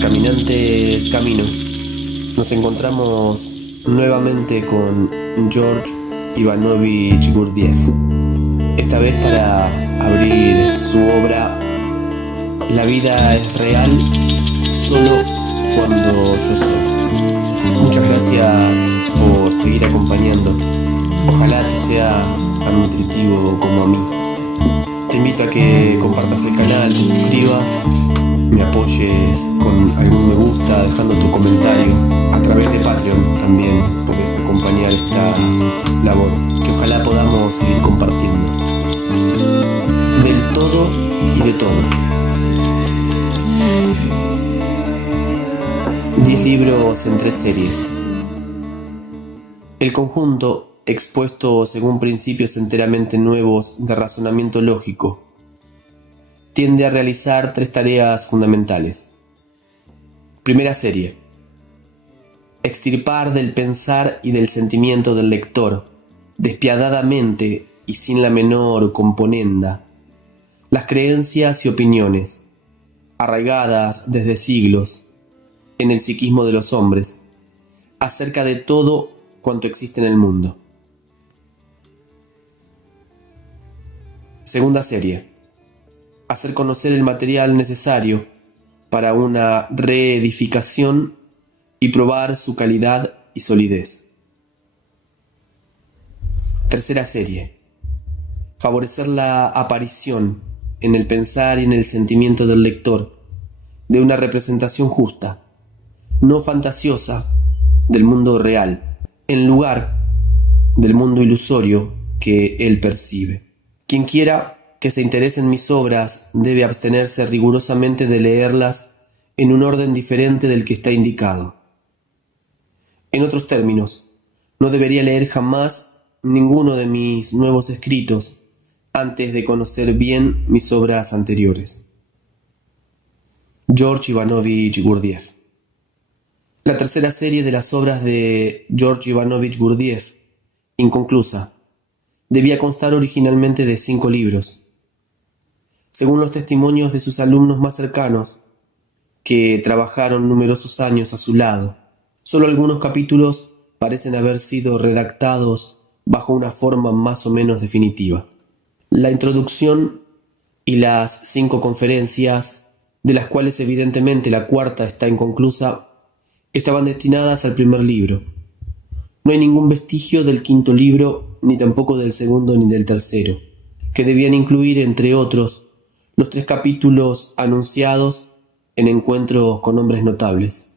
Caminantes camino, nos encontramos nuevamente con George Ivanovich Gurdjieff, esta vez para abrir su obra La vida es real solo cuando yo soy. Muchas gracias por seguir acompañando. Ojalá te sea tan nutritivo como a mí. Te invito a que compartas el canal, te suscribas, me apoyes con algún me gusta, dejando tu comentario. A través de Patreon también puedes acompañar esta labor, que ojalá podamos seguir compartiendo. Del todo y de todo. 10 libros en 3 series. El conjunto, expuesto según principios enteramente nuevos de razonamiento lógico, tiende a realizar 3 tareas fundamentales. Primera serie. Extirpar del pensar y del sentimiento del lector, despiadadamente y sin la menor componenda, las creencias y opiniones, arraigadas desde siglos en el psiquismo de los hombres, acerca de todo cuanto existe en el mundo. Segunda serie. Hacer conocer el material necesario para una reedificación y probar su calidad y solidez. Tercera serie. Favorecer la aparición en el pensar y en el sentimiento del lector de una representación justa, no fantasiosa, del mundo real, en lugar del mundo ilusorio que él percibe. Quien quiera que se interese en mis obras debe abstenerse rigurosamente de leerlas en un orden diferente del que está indicado. En otros términos, no debería leer jamás ninguno de mis nuevos escritos antes de conocer bien mis obras anteriores. George Ivanovich Gurdjieff. La tercera serie de las obras de George Ivanovich Gurdjieff, inconclusa, debía constar originalmente de 5 libros. Según los testimonios de sus alumnos más cercanos, que trabajaron numerosos años a su lado, solo algunos capítulos parecen haber sido redactados bajo una forma más o menos definitiva. La introducción y las 5 conferencias, de las cuales evidentemente la cuarta está inconclusa, estaban destinadas al primer libro. No hay ningún vestigio del quinto libro, ni tampoco del segundo ni del tercero, que debían incluir, entre otros, los 3 capítulos anunciados en encuentros con hombres notables.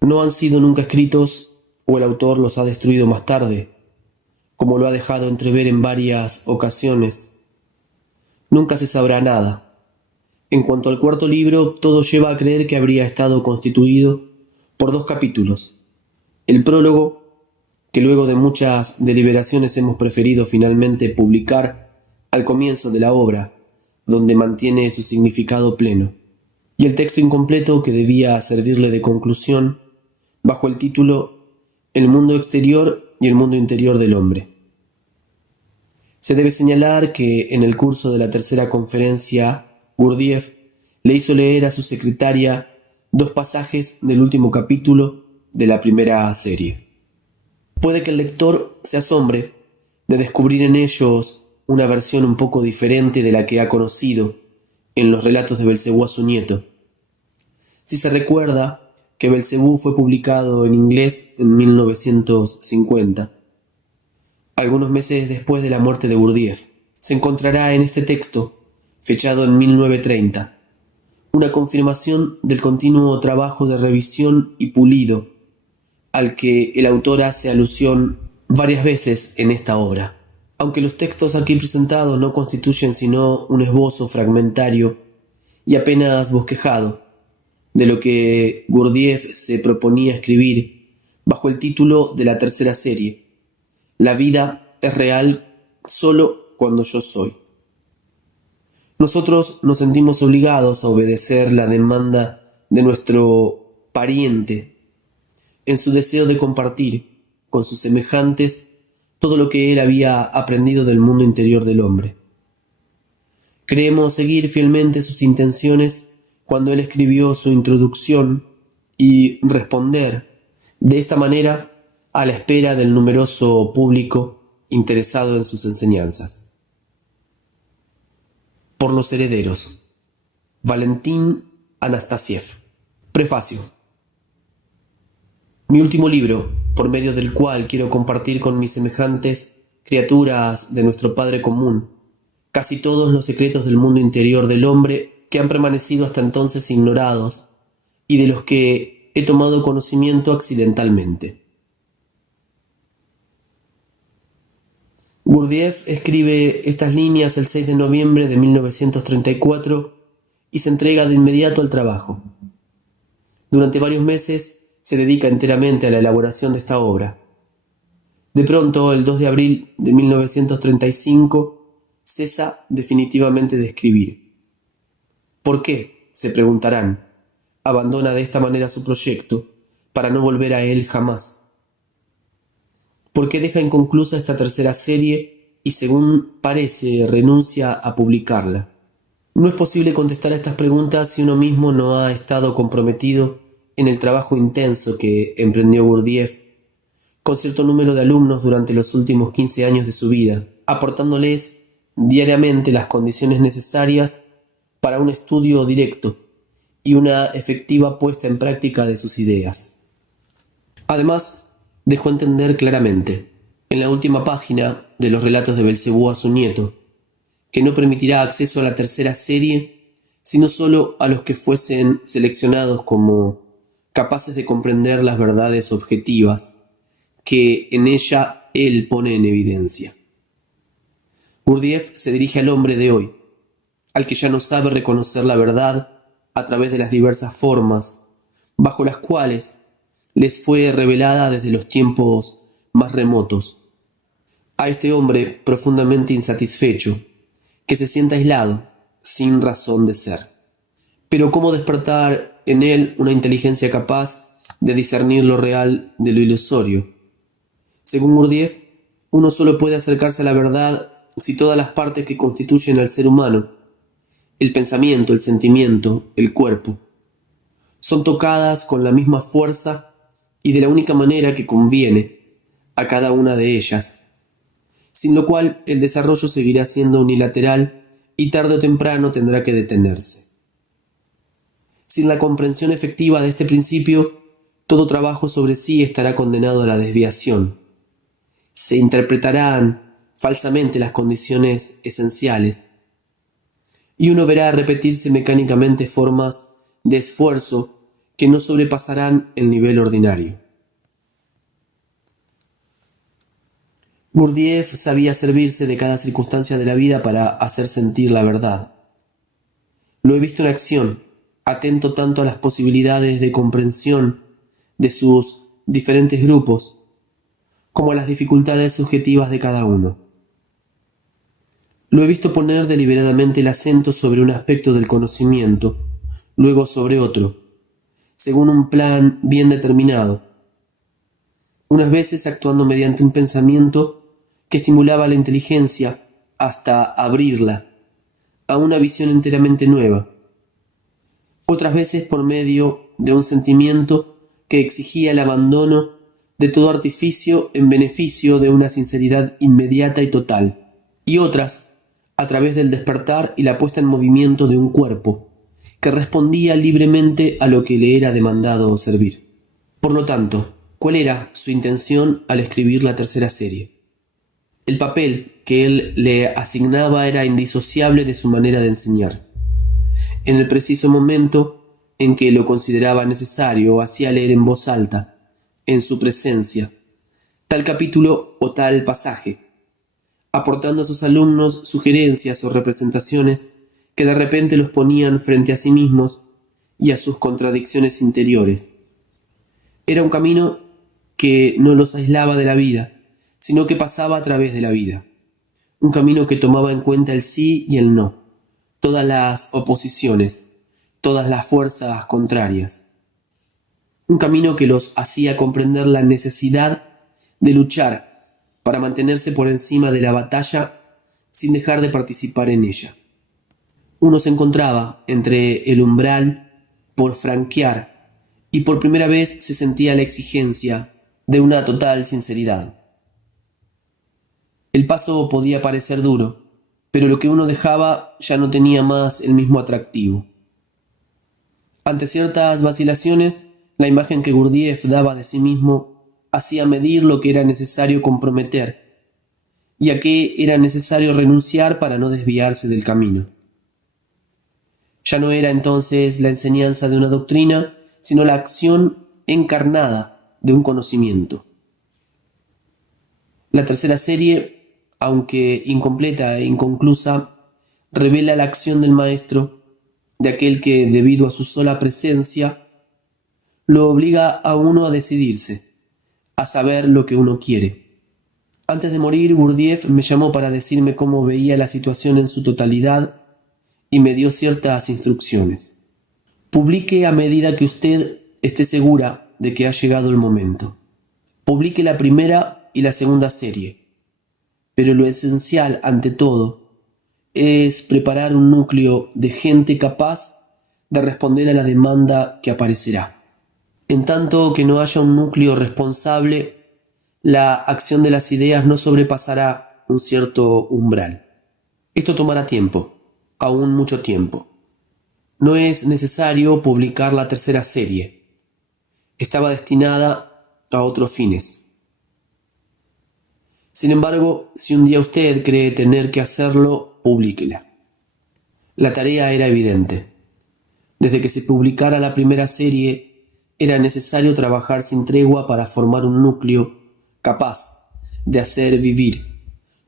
No han sido nunca escritos, o el autor los ha destruido más tarde, como lo ha dejado entrever en varias ocasiones. Nunca se sabrá nada. En cuanto al cuarto libro, todo lleva a creer que habría estado constituido por 2 capítulos. El prólogo, que luego de muchas deliberaciones hemos preferido finalmente publicar al comienzo de la obra, donde mantiene su significado pleno, y el texto incompleto que debía servirle de conclusión, bajo el título El mundo exterior y el mundo interior del hombre. Se debe señalar que en el curso de la tercera conferencia, Gurdjieff le hizo leer a su secretaria 2 pasajes del último capítulo de la primera serie. Puede que el lector se asombre de descubrir en ellos una versión un poco diferente de la que ha conocido en los relatos de Belcebú a su nieto. Si se recuerda que Belcebú fue publicado en inglés en 1950, algunos meses después de la muerte de Gurdjieff, se encontrará en este texto, fechado en 1930, una confirmación del continuo trabajo de revisión y pulido al que el autor hace alusión varias veces en esta obra. Aunque los textos aquí presentados no constituyen sino un esbozo fragmentario y apenas bosquejado de lo que Gurdjieff se proponía escribir bajo el título de la tercera serie, La vida es real solo cuando yo soy. Nosotros nos sentimos obligados a obedecer la demanda de nuestro pariente en su deseo de compartir con sus semejantes todo lo que él había aprendido del mundo interior del hombre. Creemos seguir fielmente sus intenciones cuando él escribió su introducción y responder de esta manera a la espera del numeroso público interesado en sus enseñanzas. Por los herederos. Valentín Anastasiev. Prefacio. Mi último libro, por medio del cual quiero compartir con mis semejantes criaturas de nuestro Padre común casi todos los secretos del mundo interior del hombre que han permanecido hasta entonces ignorados y de los que he tomado conocimiento accidentalmente. Gurdjieff escribe estas líneas el 6 de noviembre de 1934 y se entrega de inmediato al trabajo. Durante varios meses se dedica enteramente a la elaboración de esta obra. De pronto, el 2 de abril de 1935, cesa definitivamente de escribir. ¿Por qué?, se preguntarán. Abandona de esta manera su proyecto para no volver a él jamás. ¿Por qué deja inconclusa esta tercera serie y, según parece, renuncia a publicarla? No es posible contestar a estas preguntas si uno mismo no ha estado comprometido en el trabajo intenso que emprendió Gurdjieff con cierto número de alumnos durante los últimos 15 años de su vida, aportándoles diariamente las condiciones necesarias para un estudio directo y una efectiva puesta en práctica de sus ideas. Además, dejó entender claramente, en la última página de los relatos de Belcebú a su nieto, que no permitirá acceso a la tercera serie, sino solo a los que fuesen seleccionados como capaces de comprender las verdades objetivas que en ella él pone en evidencia. Gurdjieff se dirige al hombre de hoy, al que ya no sabe reconocer la verdad a través de las diversas formas bajo las cuales les fue revelada desde los tiempos más remotos. A este hombre profundamente insatisfecho, que se siente aislado, sin razón de ser. Pero ¿cómo despertar en él una inteligencia capaz de discernir lo real de lo ilusorio? Según Gurdjieff, uno solo puede acercarse a la verdad si todas las partes que constituyen al ser humano, el pensamiento, el sentimiento, el cuerpo, son tocadas con la misma fuerza y de la única manera que conviene a cada una de ellas, sin lo cual el desarrollo seguirá siendo unilateral y tarde o temprano tendrá que detenerse. Sin la comprensión efectiva de este principio, todo trabajo sobre sí estará condenado a la desviación. Se interpretarán falsamente las condiciones esenciales, y uno verá repetirse mecánicamente formas de esfuerzo que no sobrepasarán el nivel ordinario. Gurdjieff sabía servirse de cada circunstancia de la vida para hacer sentir la verdad. Lo he visto en acción, atento tanto a las posibilidades de comprensión de sus diferentes grupos, como a las dificultades subjetivas de cada uno. Lo he visto poner deliberadamente el acento sobre un aspecto del conocimiento, luego sobre otro, según un plan bien determinado, unas veces actuando mediante un pensamiento que estimulaba la inteligencia hasta abrirla a una visión enteramente nueva, otras veces por medio de un sentimiento que exigía el abandono de todo artificio en beneficio de una sinceridad inmediata y total, y otras a través del despertar y la puesta en movimiento de un cuerpo que respondía libremente a lo que le era demandado servir. Por lo tanto, ¿cuál era su intención al escribir la tercera serie? El papel que él le asignaba era indisociable de su manera de enseñar. En el preciso momento en que lo consideraba necesario, hacía leer en voz alta, en su presencia, tal capítulo o tal pasaje, aportando a sus alumnos sugerencias o representaciones que de repente los ponían frente a sí mismos y a sus contradicciones interiores. Era un camino que no los aislaba de la vida, sino que pasaba a través de la vida. Un camino que tomaba en cuenta el sí y el no, todas las oposiciones, todas las fuerzas contrarias. Un camino que los hacía comprender la necesidad de luchar para mantenerse por encima de la batalla sin dejar de participar en ella. uno se encontraba entre el umbral por franquear y por primera vez se sentía la exigencia de una total sinceridad. El paso podía parecer duro, pero lo que uno dejaba ya no tenía más el mismo atractivo. Ante ciertas vacilaciones, la imagen que Gurdjieff daba de sí mismo hacía medir lo que era necesario comprometer y a qué era necesario renunciar para no desviarse del camino. Ya no era entonces la enseñanza de una doctrina, sino la acción encarnada de un conocimiento. La tercera serie, aunque incompleta e inconclusa, revela la acción del maestro, de aquel que, debido a su sola presencia, lo obliga a uno a decidirse, a saber lo que uno quiere. Antes de morir, Gurdjieff me llamó para decirme cómo veía la situación en su totalidad y me dio ciertas instrucciones. Publique a medida que usted esté segura de que ha llegado el momento. Publique la primera y la segunda serie. Pero lo esencial, ante todo, es preparar un núcleo de gente capaz de responder a la demanda que aparecerá. En tanto que no haya un núcleo responsable, la acción de las ideas no sobrepasará un cierto umbral. Esto tomará tiempo, aún mucho tiempo. No es necesario publicar la tercera serie. Estaba destinada a otros fines. Sin embargo, si un día usted cree tener que hacerlo, publíquela. La tarea era evidente. Desde que se publicara la primera serie, era necesario trabajar sin tregua para formar un núcleo capaz de hacer vivir,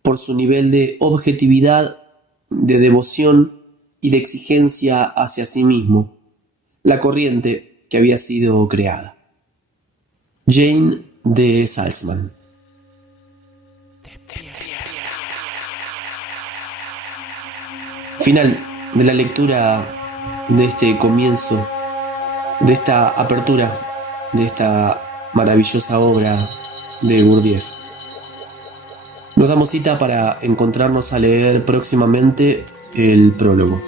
por su nivel de objetividad, de devoción y de exigencia hacia sí mismo, la corriente que había sido creada. Jane de Salzman. Final de la lectura de este comienzo, de esta apertura, de esta maravillosa obra de Gurdjieff. Nos damos cita para encontrarnos a leer próximamente el prólogo.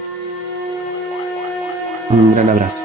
Un gran abrazo.